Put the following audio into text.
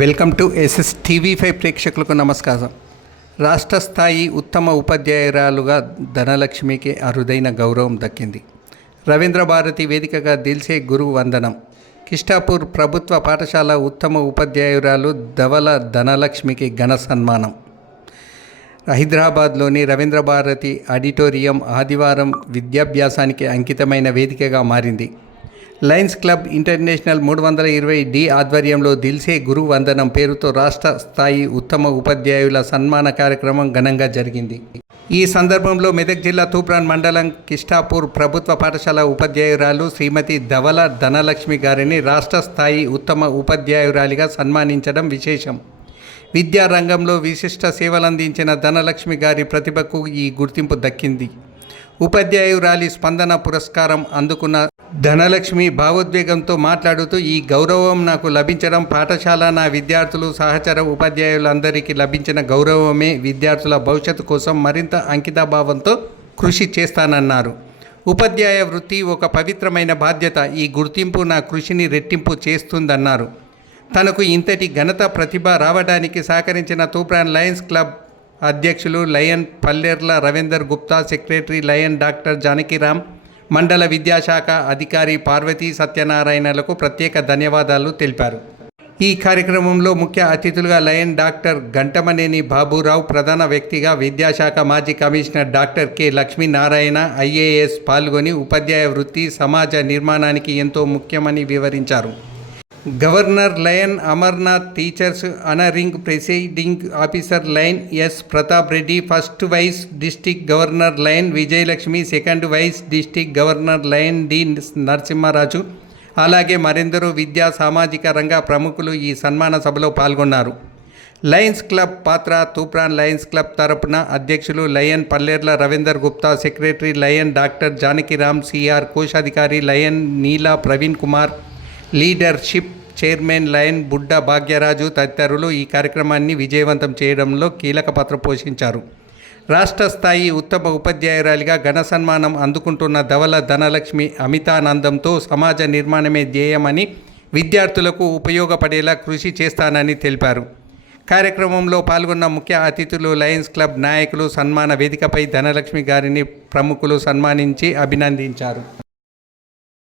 Welcome to SS TV5 ప్రేక్షకులకు నమస్కారం. రాష్ట్ర స్థాయి ఉత్తమ ఉపాధ్యాయురాలుగా ధనలక్ష్మికి అరుదైన గౌరవం దక్కింది. రవీంద్ర భారతి వేదికగా దిల్సే గురు వందనం. కిష్టాపూర్ ప్రభుత్వ పాఠశాల ఉత్తమ ఉపాధ్యాయురాలు ధవల ధనలక్ష్మికి ఘన సన్మానం. హైదరాబాద్లోని రవీంద్ర భారతి ఆడిటోరియం ఆదివారం విద్యాభ్యాసానికి అంకితమైన వేదికగా మారింది. లయన్స్ క్లబ్ ఇంటర్నేషనల్ 320D ఆధ్వర్యంలో దిల్సే గురు వందనం పేరుతో రాష్ట్ర స్థాయి ఉత్తమ ఉపాధ్యాయుల సన్మాన కార్యక్రమం ఘనంగా జరిగింది. ఈ సందర్భంలో మెదక్ జిల్లా తూప్రాన్ మండలం కిష్టాపూర్ ప్రభుత్వ పాఠశాల ఉపాధ్యాయురాలు శ్రీమతి ధవల ధనలక్ష్మి గారిని రాష్ట్ర స్థాయి ఉత్తమ ఉపాధ్యాయురాలిగా సన్మానించడం విశేషం. విద్యారంగంలో విశిష్ట సేవలందించిన ధనలక్ష్మి గారి ప్రతిభకు ఈ గుర్తింపు దక్కింది. ఉపాధ్యాయురాలి స్పందన పురస్కారం అందుకున్న ధనలక్ష్మి భావోద్వేగంతో మాట్లాడుతూ, ఈ గౌరవం నాకు లభించడం పాఠశాల, నా విద్యార్థులు, సహచర ఉపాధ్యాయులందరికీ లభించిన గౌరవమే. విద్యార్థుల భవిష్యత్తు కోసం మరింత అంకితభావంతో కృషి చేస్తానన్నారు. ఉపాధ్యాయ వృత్తి ఒక పవిత్రమైన బాధ్యత. ఈ గుర్తింపు నా కృషిని రెట్టింపు చేస్తుందన్నారు. తనకు ఇంతటి ఘనత, ప్రతిభ రావడానికి సహకరించిన తూప్రాన్ లయన్స్ క్లబ్ అధ్యక్షులు lion Pallerla Ravinder Gupta, secretary lion doctor Janakiram, మండల విద్యాశాఖ అధికారి పార్వతీ సత్యనారాయణలకు ప్రత్యేక ధన్యవాదాలు తెలిపారు. ఈ కార్యక్రమంలో ముఖ్య అతిథులుగా లయన్ డాక్టర్ గంటమనేని బాబురావు, ప్రధాన వ్యక్తిగా విద్యాశాఖ మాజీ commissioner doctor K Lakshminarayana IAS పాల్గొని ఉపాధ్యాయ వృత్తి సమాజ నిర్మాణానికి ఎంతో ముఖ్యమని వివరించారు. Governor lion Amarnath, teachers honouring presiding officer lion S Pratap Reddy, first vice district governor lion Vijayalakshmi, second vice district governor lion D Narasimharaju, అలాగే మరెందరో విద్యా సామాజిక రంగ ప్రముఖులు ఈ సన్మాన సభలో పాల్గొన్నారు. లయన్స్ క్లబ్ పాత్ర. తూప్రాన్ లయన్స్ క్లబ్ తరపున అధ్యక్షులు lion Pallerla Ravinder Gupta, secretary lion doctor Janakiram, CR కోశాధికారి lion Neela Praveen Kumar, leadership chairman lion Budda Bhagyaraju తదితరులు ఈ కార్యక్రమాన్ని విజయవంతం చేయడంలో కీలక పాత్ర పోషించారు. రాష్ట్ర స్థాయి ఉత్తమ ఉపాధ్యాయురాలిగా ఘన సన్మానం అందుకుంటున్న ధవల ధనలక్ష్మి అమితానందంతో సమాజ నిర్మాణమే ధ్యేయమని, విద్యార్థులకు ఉపయోగపడేలా కృషి చేస్తానని తెలిపారు. కార్యక్రమంలో పాల్గొన్న ముఖ్య అతిథులు, లయన్స్ క్లబ్ నాయకులు, సన్మాన వేదికపై ధనలక్ష్మి గారిని ప్రముఖులు సన్మానించి అభినందించారు.